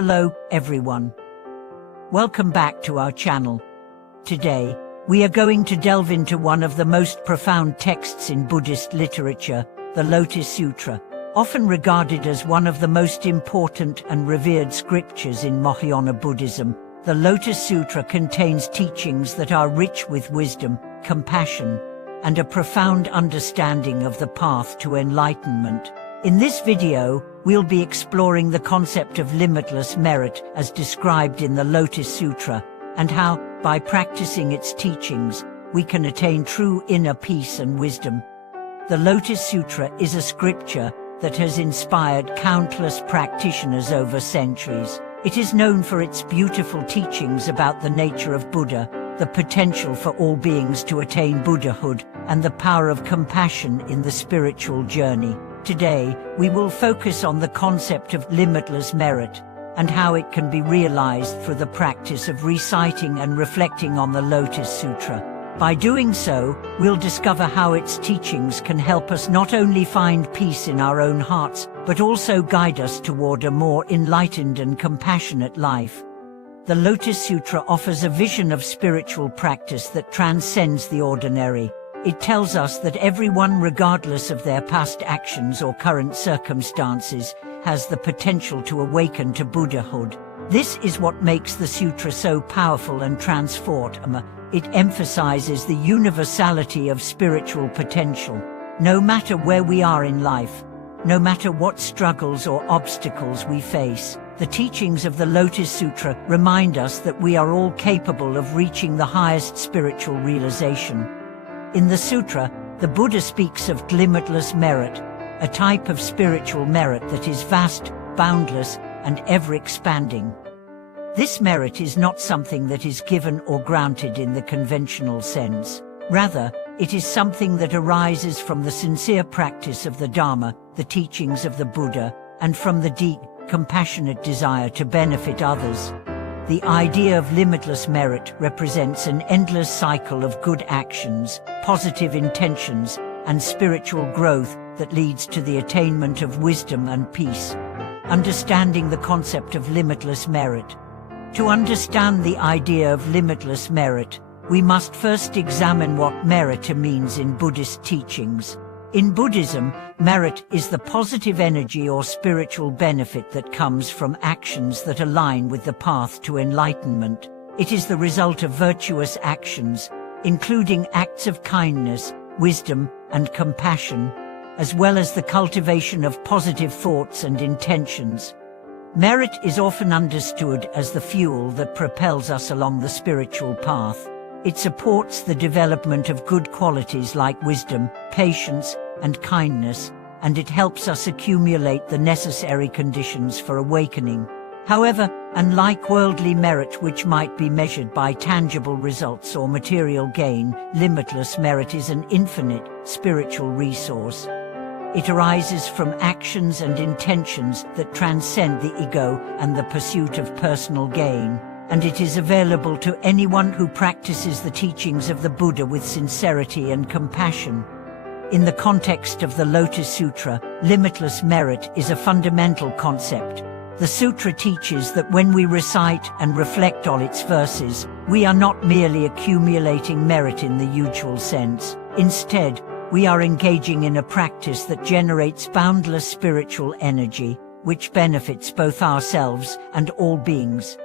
Hello, everyone. Welcome back to our channel. Today, we are going to delve into one of the most profound texts in Buddhist literature, the Lotus Sutra, often regarded as one of the most important and revered scriptures in Mahayana Buddhism. The Lotus Sutra contains teachings that are rich with wisdom, compassion, and a profound understanding of the path to enlightenment. In this video, we'll be exploring the concept of limitless merit as described in the Lotus Sutra, and how, by practicing its teachings, we can attain true inner peace and wisdom. The Lotus Sutra is a scripture that has inspired countless practitioners over centuries. It is known for its beautiful teachings about the nature of Buddha, the potential for all beings to attain Buddhahood, and the power of compassion in the spiritual journey. Today, we will focus on the concept of limitless merit and how it can be realized through the practice of reciting and reflecting on the Lotus Sutra. By doing so, we'll discover how its teachings can help us not only find peace in our own hearts, but also guide us toward a more enlightened and compassionate life. The Lotus Sutra offers a vision of spiritual practice that transcends the ordinary. It tells us that everyone, regardless of their past actions or current circumstances, has the potential to awaken to Buddhahood. This is what makes the sutra so powerful and transformative. It emphasizes the universality of spiritual potential. No matter where we are in life, no matter what struggles or obstacles we face, the teachings of the Lotus Sutra remind us that we are all capable of reaching the highest spiritual realization. In the sutra, the Buddha speaks of limitless merit, a type of spiritual merit that is vast, boundless, and ever-expanding. This merit is not something that is given or granted in the conventional sense. Rather, it is something that arises from the sincere practice of the Dharma, the teachings of the Buddha, and from the deep, compassionate desire to benefit others. The idea of limitless merit represents an endless cycle of good actions, positive intentions, and spiritual growth that leads to the attainment of wisdom and peace. Understanding the concept of limitless merit. To understand the idea of limitless merit, we must first examine what merit means in Buddhist teachings. In Buddhism, merit is the positive energy or spiritual benefit that comes from actions that align with the path to enlightenment. It is the result of virtuous actions, including acts of kindness, wisdom, and compassion, as well as the cultivation of positive thoughts and intentions. Merit is often understood as the fuel that propels us along the spiritual path. It supports the development of good qualities like wisdom, patience, and kindness, and it helps us accumulate the necessary conditions for awakening. However, unlike worldly merit, which might be measured by tangible results or material gain, limitless merit is an infinite, spiritual resource. It arises from actions and intentions that transcend the ego and the pursuit of personal gain, and it is available to anyone who practices the teachings of the Buddha with sincerity and compassion. In the context of the Lotus Sutra, limitless merit is a fundamental concept. The sutra teaches that when we recite and reflect on its verses, we are not merely accumulating merit in the usual sense. Instead, we are engaging in a practice that generates boundless spiritual energy, which benefits both ourselves and all beings.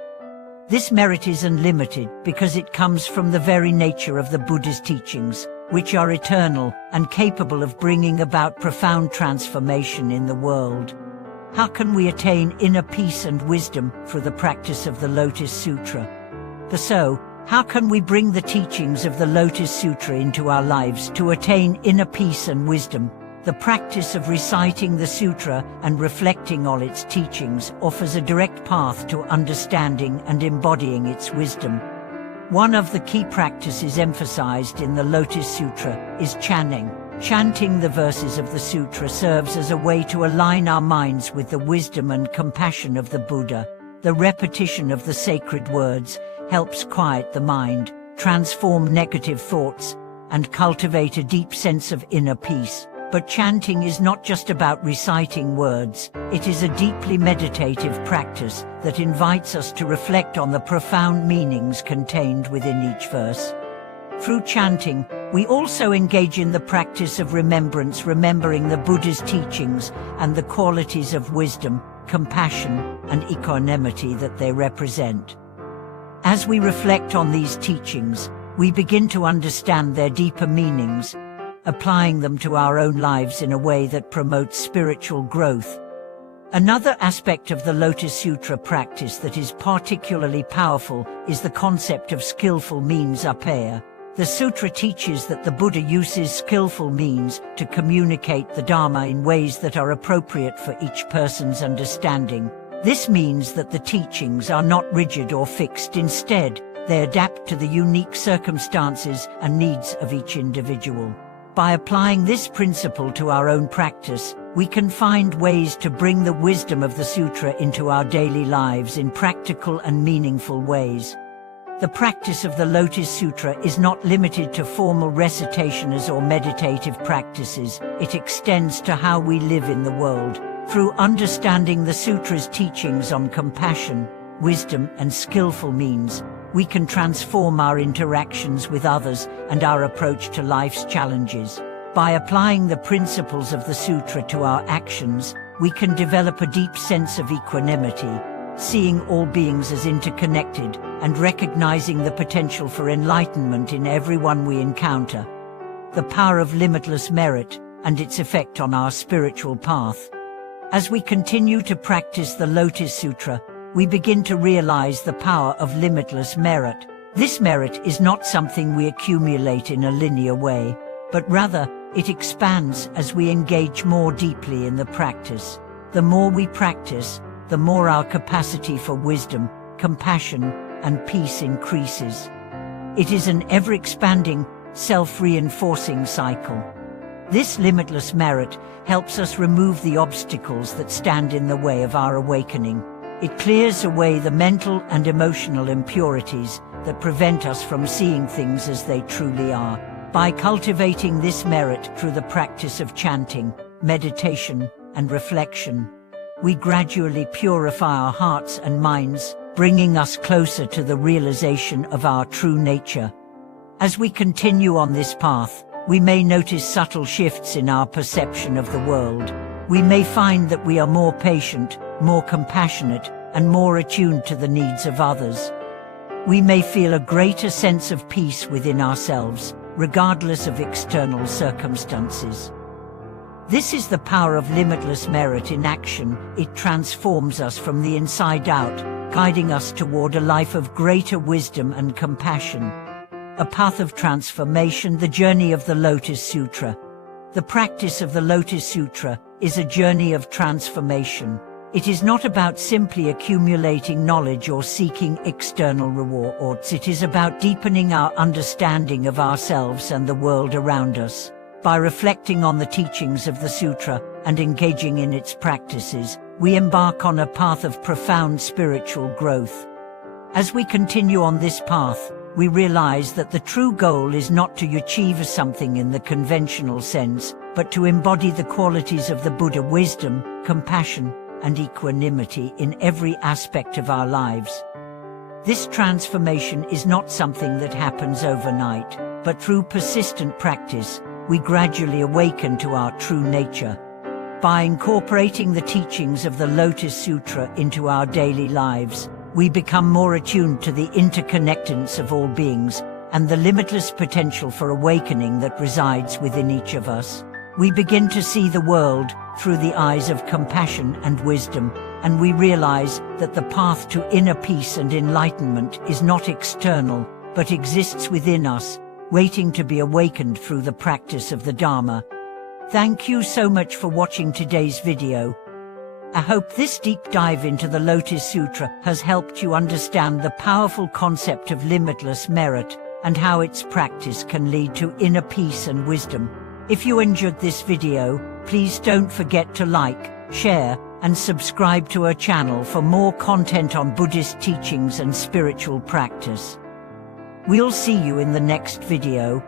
This merit is unlimited because it comes from the very nature of the Buddha's teachings, which are eternal and capable of bringing about profound transformation in the world. How can we attain inner peace and wisdom through the practice of the Lotus Sutra? How can we bring the teachings of the Lotus Sutra into our lives to attain inner peace and wisdom? The practice of reciting the sutra and reflecting on its teachings offers a direct path to understanding and embodying its wisdom. One of the key practices emphasized in the Lotus Sutra is chanting. Chanting the verses of the sutra serves as a way to align our minds with the wisdom and compassion of the Buddha. The repetition of the sacred words helps quiet the mind, transform negative thoughts, and cultivate a deep sense of inner peace. But chanting is not just about reciting words, it is a deeply meditative practice that invites us to reflect on the profound meanings contained within each verse. Through chanting, we also engage in the practice of remembrance, remembering the Buddha's teachings and the qualities of wisdom, compassion, and equanimity that they represent. As we reflect on these teachings, we begin to understand their deeper meanings, applying them to our own lives in a way that promotes spiritual growth. Another aspect of the Lotus Sutra practice that is particularly powerful is the concept of skillful means Attain. The sutra teaches that the Buddha uses skillful means to communicate the Dharma in ways that are appropriate for each person's understanding. This means that the teachings are not rigid or fixed. Instead, they adapt to the unique circumstances and needs of each individual. By applying this principle to our own practice, we can find ways to bring the wisdom of the sutra into our daily lives in practical and meaningful ways. The practice of the Lotus Sutra is not limited to formal recitations or meditative practices. It extends to how we live in the world. Through understanding the sutra's teachings on compassion, wisdom, and skillful means, we can transform our interactions with others and our approach to life's challenges. By applying the principles of the sutra to our actions, we can develop a deep sense of equanimity, seeing all beings as interconnected and recognizing the potential for enlightenment in everyone we encounter. The power of limitless merit and its effect on our spiritual path. As we continue to practice the Lotus Sutra, we begin to realize the power of limitless merit. This merit is not something we accumulate in a linear way, but rather, it expands as we engage more deeply in the practice. The more we practice, the more our capacity for wisdom, compassion, and peace increases. It is an ever-expanding, self-reinforcing cycle. This limitless merit helps us remove the obstacles that stand in the way of our awakening. It clears away the mental and emotional impurities that prevent us from seeing things as they truly are. By cultivating this merit through the practice of chanting, meditation, and reflection, we gradually purify our hearts and minds, bringing us closer to the realization of our true nature. As we continue on this path, we may notice subtle shifts in our perception of the world. We may find that we are more patient, more compassionate, and more attuned to the needs of others. We may feel a greater sense of peace within ourselves, regardless of external circumstances. This is the power of limitless merit in action. It transforms us from the inside out, guiding us toward a life of greater wisdom and compassion. A path of transformation, the journey of the Lotus Sutra. The practice of the Lotus Sutra is a journey of transformation. It is not about simply accumulating knowledge or seeking external rewards. It is about deepening our understanding of ourselves and the world around us. By reflecting on the teachings of the sutra and engaging in its practices, we embark on a path of profound spiritual growth. As we continue on this path, we realize that the true goal is not to achieve something in the conventional sense, but to embody the qualities of the Buddha: wisdom, compassion, and equanimity in every aspect of our lives. This transformation is not something that happens overnight, but through persistent practice, we gradually awaken to our true nature. By incorporating the teachings of the Lotus Sutra into our daily lives, we become more attuned to the interconnectedness of all beings and the limitless potential for awakening that resides within each of us. We begin to see the world through the eyes of compassion and wisdom, and we realize that the path to inner peace and enlightenment is not external, but exists within us, waiting to be awakened through the practice of the Dharma. Thank you so much for watching today's video. I hope this deep dive into the Lotus Sutra has helped you understand the powerful concept of limitless merit and how its practice can lead to inner peace and wisdom. If you enjoyed this video, please don't forget to like, share, and subscribe to our channel for more content on Buddhist teachings and spiritual practice. We'll see you in the next video.